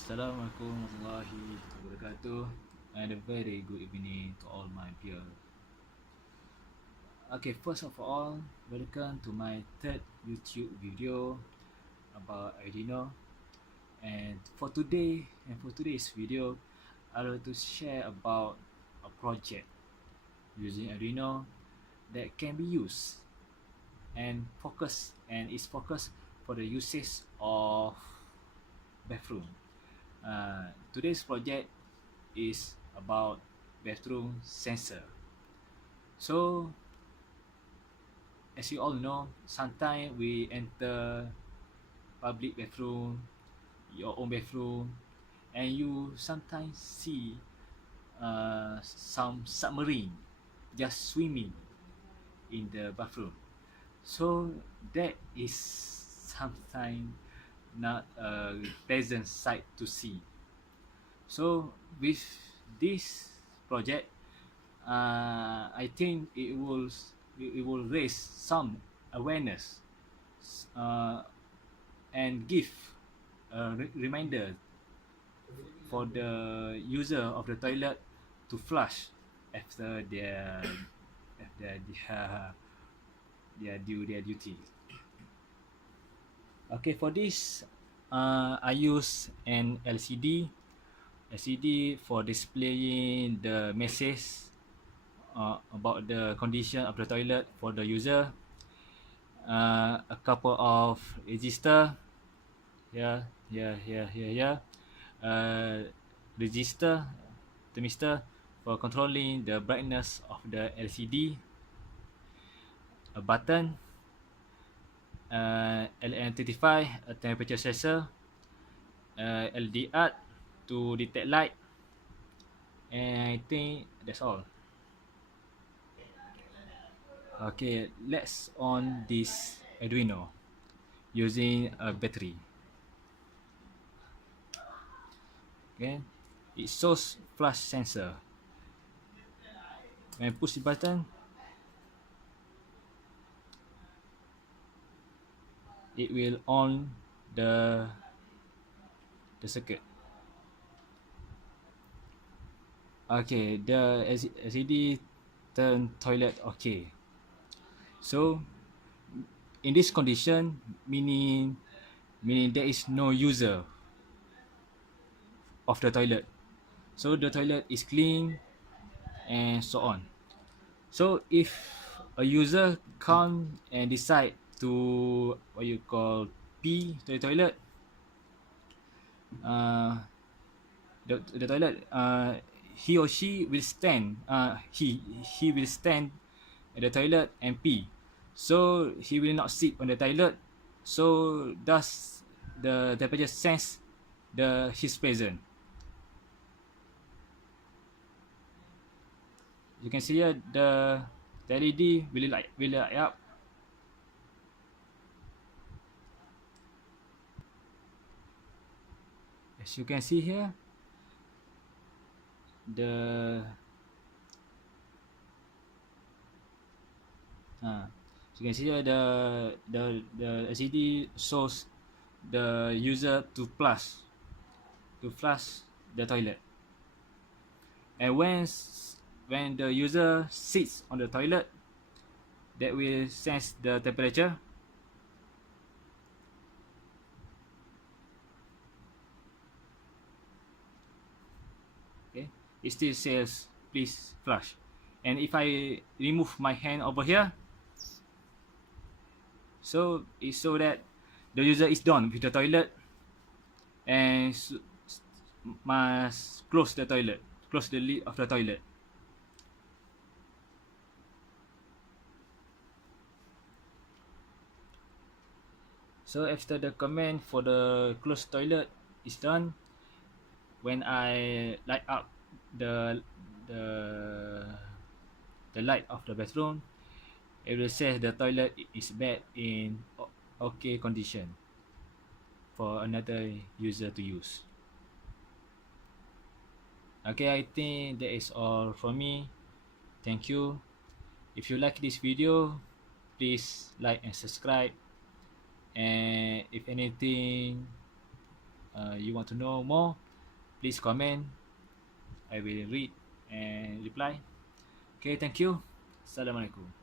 Assalamualaikum warahmatullahi wabarakatuh, and a very good evening to all my viewers. Okay, first of all, welcome to my third YouTube video about Arduino. And for today's video, I want to share about a project using Arduino that can be used and is focused for the usage of bathroom. Today's project is about bathroom sensor. So, as you all know, sometimes we enter public bathroom, your own bathroom, and you sometimes see some submarine just swimming in the bathroom. So that is sometimes not a pleasant sight to see. So with this project, I think it will raise some awareness uh, and give a reminder for the user of the toilet to flush after their duty. Okay, for this, I use an LCD for displaying the message about the condition of the toilet for the user. A couple of register, register, thermistor for controlling the brightness of the LCD. A button, LN35, a temperature sensor, LED art to detect light, and I think that's all. Okay, let's on this Arduino using a battery. Okay, it shows flash sensor. When I push the button, it will on the circuit. Okay, the LCD turn toilet okay. So in this condition, meaning there is no user of the toilet. So the toilet is clean and so on. So if a user come and decide to what you call pee to the toilet, the toilet, he or she will stand. He will stand at the toilet and pee. So he will not sit on the toilet. So thus the temperature sense his presence. You can see here the LED will light up. As you can see here, the so you can see here the LCD shows the user to flush the toilet, and when the user sits on the toilet, that will sense the temperature. Okay, it still says please flush, and if I remove my hand over here, so it show that the user is done with the toilet and must close the lid of the toilet. So after the command for the close toilet is done, when I light up the light of the bathroom, it will say the toilet is back in okay condition for another user to use. Okay, I think that is all from me. Thank you. If you like this video, please like and subscribe. And if anything you want to know more, please comment. I will read and reply. Okay, thank you. Assalamualaikum.